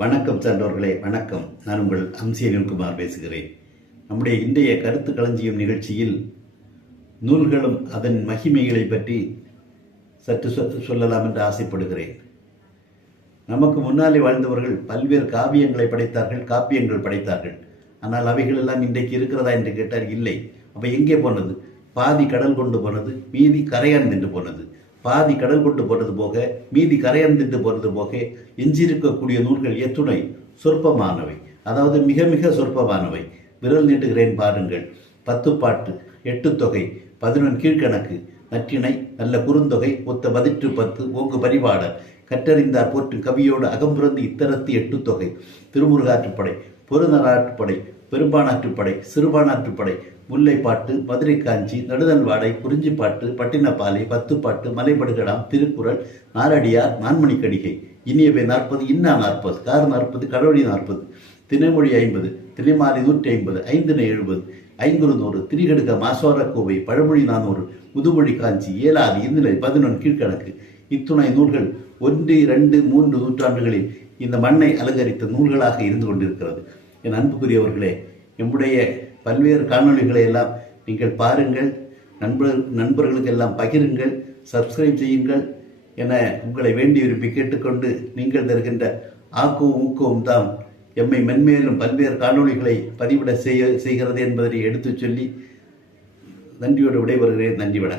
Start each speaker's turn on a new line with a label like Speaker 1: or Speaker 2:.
Speaker 1: வணக்கம் சான்றோர்களே வணக்கம். நான் உங்கள் அம்சியனில்குமார் பேசுகிறேன். நம்முடைய இன்றைய கருத்து களஞ்சியம் நிகழ்ச்சியில் நூல்களும் அதன் மகிமைகளை பற்றி சற்று சொல்லலாம் என்று ஆசைப்படுகிறேன். நமக்கு முன்னாலே வாழ்ந்தவர்கள் பல்வேறு காவியங்களை படைத்தார்கள் காப்பியங்கள் படைத்தார்கள். ஆனால் அவைகள் எல்லாம் இன்றைக்கு இருக்கிறதா என்று கேட்டால் இல்லை. அவை எங்கே போனது? பாதி கடல் கொண்டு போனது மீதி கரையான் நின்று போனது. பாதி கடல் கொண்டு போகிறது போக மீதி கரையான் போகிறது போக எஞ்சியிருக்கக்கூடிய நூல்கள் எத்துணை சொற்பமானவை. அதாவது மிக மிக சொற்பமானவை. விரல் நீட்டுகிறேன் பாருங்கள். பத்து பாட்டு எட்டு தொகை பதினொன்று கீழ்கணக்கு நற்றிணை நல்ல குறுந்தொகை ஒத்த பதிற்று பத்து ஓங்கு பரிபாடல். கற்றறிந்தார் போற்று கவியோடு அகம்புறந்து இத்தரத்து எட்டு தொகை. திருமுருகாற்றுப்படை பொருநராற்றுப்படை பெரும்பானாற்றுப்படை சிறுபானாற்றுப்படை முல்லைப்பாட்டு மதுரை காஞ்சி நடுதல்வாடை குறிஞ்சிப்பாட்டு பட்டினப்பாலை பத்துப்பாட்டு மலைபடுகடாம் திருக்குறள் நாரடியார் நான்மணிக்கடிகை இனியவை நாற்பது இன்னா நாற்பது கார் நாற்பது கடவுளி நாற்பது தினைமொழி ஐம்பது திணைமாலை நூற்றி ஐம்பது ஐந்தினை எழுபது ஐங்குறு நூறு திரிகடுக மாசோர கோவை பழமொழி நானூறு முதுமொழி காஞ்சி ஏழாறு இந்நிலை பதினொன்று கீழ்கணக்கு. இத்துணை நூல்கள் ஒன்று இரண்டு மூன்று நூற்றாண்டுகளில் இந்த மண்ணை அலங்கரித்த நூல்களாக இருந்து கொண்டிருக்கிறது. என் அன்புக்குரியவர்களே நம்முடைய பல்வேறு காணொளிகளை எல்லாம் நீங்கள் பாருங்கள். நண்பர் நண்பர்களுக்கெல்லாம் பகிருங்கள். சப்ஸ்கிரைப் செய்யுங்கள் என உங்களை வேண்டி விரும்பி கேட்டுக்கொண்டு நீங்கள் தருகின்ற ஆக்கவும் ஊக்கவும் தான் எம்மை மென்மேலும் பல்வேறு காணொளிகளை பதிவிட செய்ய செய்கிறது என்பதை எடுத்துச் சொல்லி நன்றியோடு விடைபெறுகிறேன். நன்றி வணக்கம்.